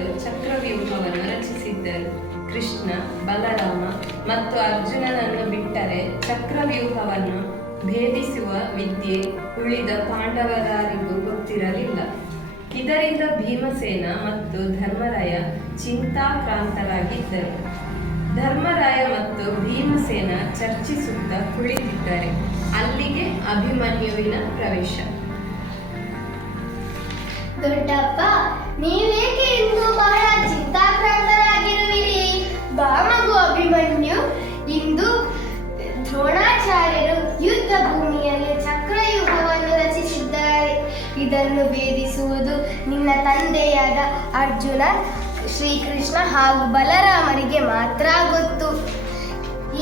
ಚಕ್ರವ್ಯೂಹವನ್ನು ರಚಿಸಿದ್ದರು. ಕೃಷ್ಣ, ಬಲರಾಮ ಮತ್ತು ಅರ್ಜುನನನ್ನು ಬಿಟ್ಟರೆ ಚಕ್ರವ್ಯೂಹವನ್ನು ಭೇದಿಸುವ ವಿದ್ಯೆ ಉಳಿದ ಪಾಂಡವರಾರಿಗೂ ಗೊತ್ತಿರಲಿಲ್ಲ. ಇದರಿಂದ ಭೀಮಸೇನ ಮತ್ತು ಧರ್ಮರಾಯ ಚಿಂತಾಕ್ರಾಂತರಾಗಿದ್ದರು. ಧರ್ಮರಾಯ ಮತ್ತು ಭೀಮಸೇನ ಚರ್ಚಿಸುತ್ತಾ ಕುಳಿತಿದ್ದಾರೆ. ಅಲ್ಲಿಗೆ ಅಭಿಮನ್ಯುವಿನ ಪ್ರವೇಶ. ದೊಡ್ಡಪ್ಪ, ನೀವೇಕೆ ಇಂದು ಬಹಳ ಚಿಂತಾಕ್ರಾಂತರಾಗಿರುವಿರಿ? ಬಾಮಗು ಅಭಿಮನ್ಯು, ಇಂದು ದ್ರೋಣಾಚಾರ್ಯರು ಯುದ್ಧ ಭೂಮಿಯಲ್ಲಿ ಚಕ್ರವ್ಯೂಹವನ್ನು ರಚಿಸಿದ್ದಾರೆ. ಇದನ್ನು ಭೇದಿಸುವುದು ನಿನ್ನ ತಂದೆಯಾದ ಅರ್ಜುನ, ಶ್ರೀಕೃಷ್ಣ ಹಾಗೂ ಬಲರಾಮರಿಗೆ ಮಾತ್ರ ಗೊತ್ತು.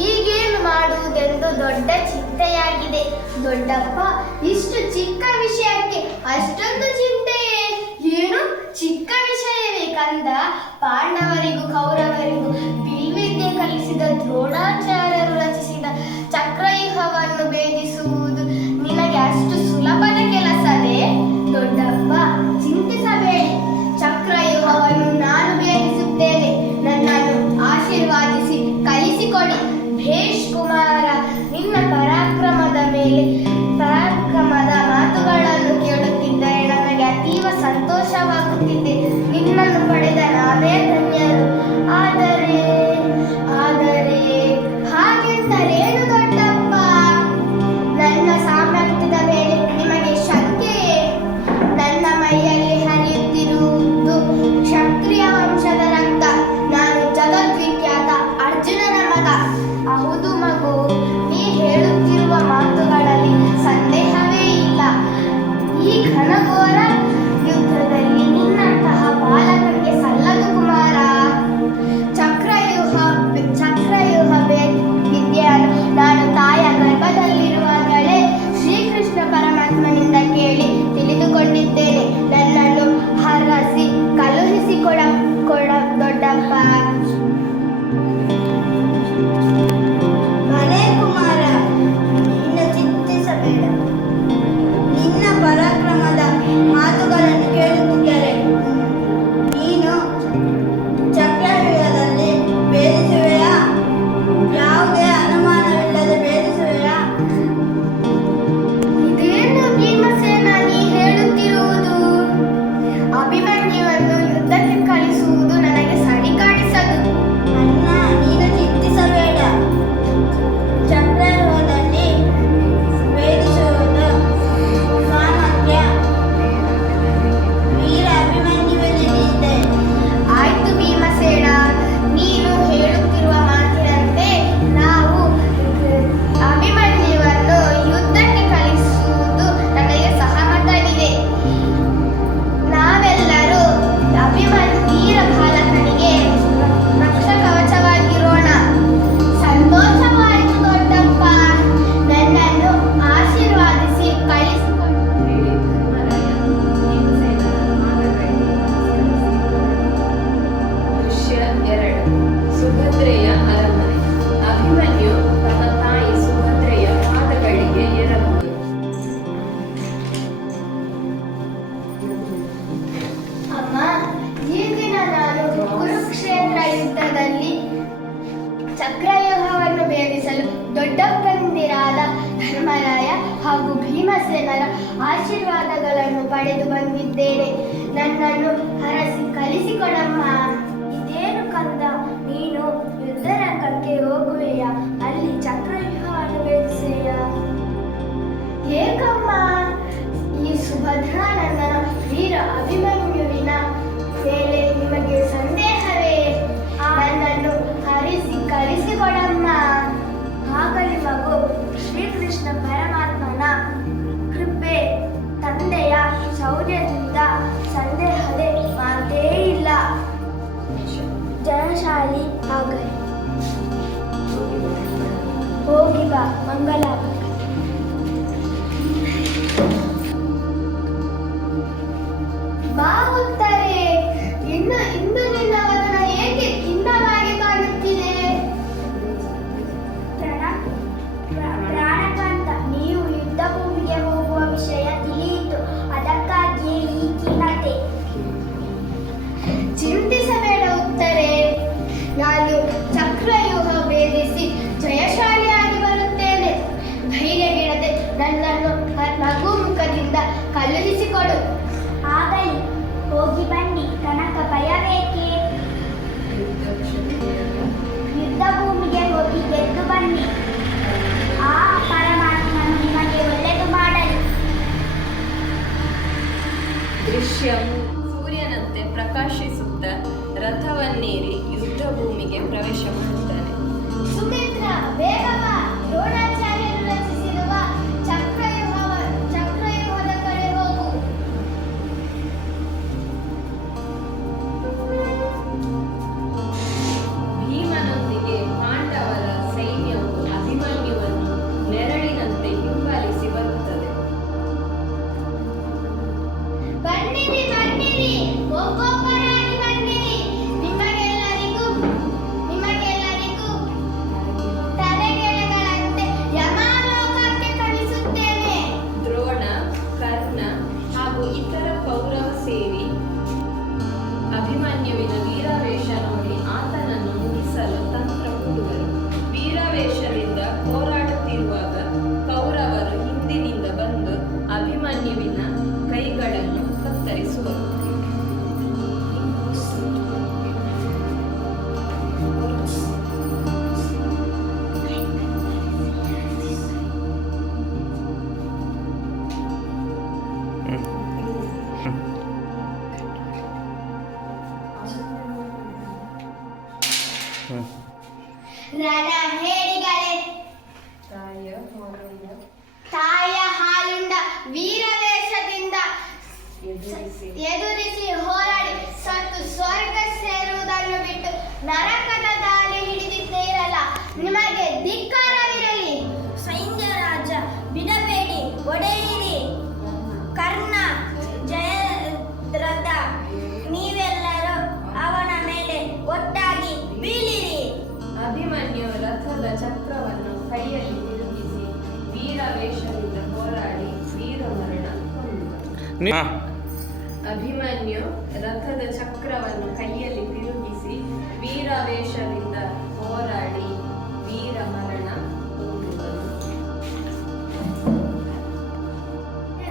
ಈಗೇನು ಮಾಡುವುದೆಂದು ದೊಡ್ಡ ಚಿಂತೆಯಾಗಿದೆ. ದೊಡ್ಡಪ್ಪ, ಇಷ್ಟು ಚಿಕ್ಕ ವಿಷಯಕ್ಕೆ ಅಷ್ಟೊಂದು ಚಿಂತೆಯೇ ಏನು ಚಿಕ್ಕ ವಿಷಯವೇ ಕಂದ ಪಾಂಡವರಿಗೂ ಕೌರವರಿಗೂ ಬಿಲ್ವಿದ್ಯೆ ಕಲಿಸಿದ ದ್ರೋಣಾಚಾರ್ಯರು ರಚಿಸಿದ ಚಕ್ರವ್ಯೂಹವನ್ನು ಭೇದಿಸುವುದು ನಿನಗೆ ಅಷ್ಟು ಸುಲಭದ ಕೆಲಸವೇ? ದೊಡ್ಡಪ್ಪ ಚಿಂತಿಸಬೇಡಿ ಚಕ್ರಯುಹವನ್ನು ನಾನು ಭೇದಿಸುತ್ತೇನೆ. ನನ್ನನ್ನು ಆಶೀರ್ವಾದಿಸಿ ಕಲಿಸಿಕೊಡಿ ಭೇಷ್ ಕುಮಾರ. ನಿನ್ನ ಪರಾಕ್ರಮದ ಮೇಲೆ ಯುದ್ಧದಲ್ಲಿ ಚಕ್ರವ್ಯೂಹವನ್ನು ಭೇದಿಸಲು ದೊಡ್ಡಪ್ಪಂದಿರಾದ ಧರ್ಮರಾಯ ಹಾಗೂ ಭೀಮಸೇನರ ಆಶೀರ್ವಾದಗಳನ್ನು ಪಡೆದು ಬಂದಿದ್ದೇನೆ. ನನ್ನನ್ನು ಹರಸಿ ಹೋಗಿ ಬಾ ಮನುಷ್ಯನು ಸೂರ್ಯನಂತೆ ಪ್ರಕಾಶಿಸುತ್ತ ರಥವನ್ನೇರಿ ಯುದ್ಧ ಭೂಮಿಗೆ ಪ್ರವೇಶ ಮಾಡಿದ ಅಭಿಮನ್ಯು ರಥದ ಚಕ್ರವನ್ನು ಕೈಯಲ್ಲಿ ತಿರುಗಿಸಿ ವೀರಾವೇಶದಿಂದ ಹೋರಾಡಿ ವೀರ ಮರಣ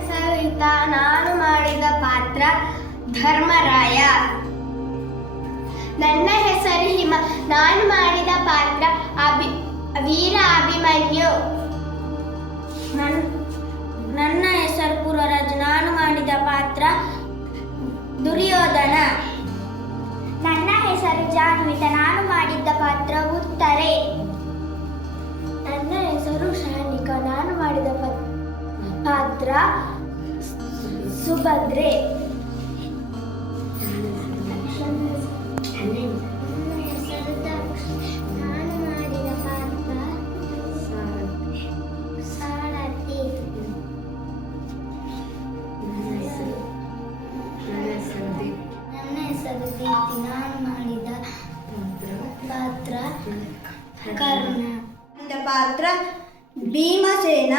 ಸಹಿತ ನಾನು ಮಾಡಿದ ಪಾತ್ರ ಧರ್ಮರಾಯ. ನನ್ನ ಹೆಸರು ಹಿಮ ನಾನು ಮಾಡಿದ ಪಾತ್ರ ಅಭಿ ವೀರ ಅಭಿಮನ್ಯು ನನ್ನ ಹೆಸರು ಜಾನ್ವಿತ. ನಾನು ಮಾಡಿದ್ದ ಪಾತ್ರ ಉತ್ತರೆ. ನನ್ನ ಹೆಸರು ಶಾನಿಕಾ. ನಾನು ಮಾಡಿದ ಪಾತ್ರ ಸುಭದ್ರೆ. ಕರ್ಣ ಪಾತ್ರ ಭೀಮಸೇನ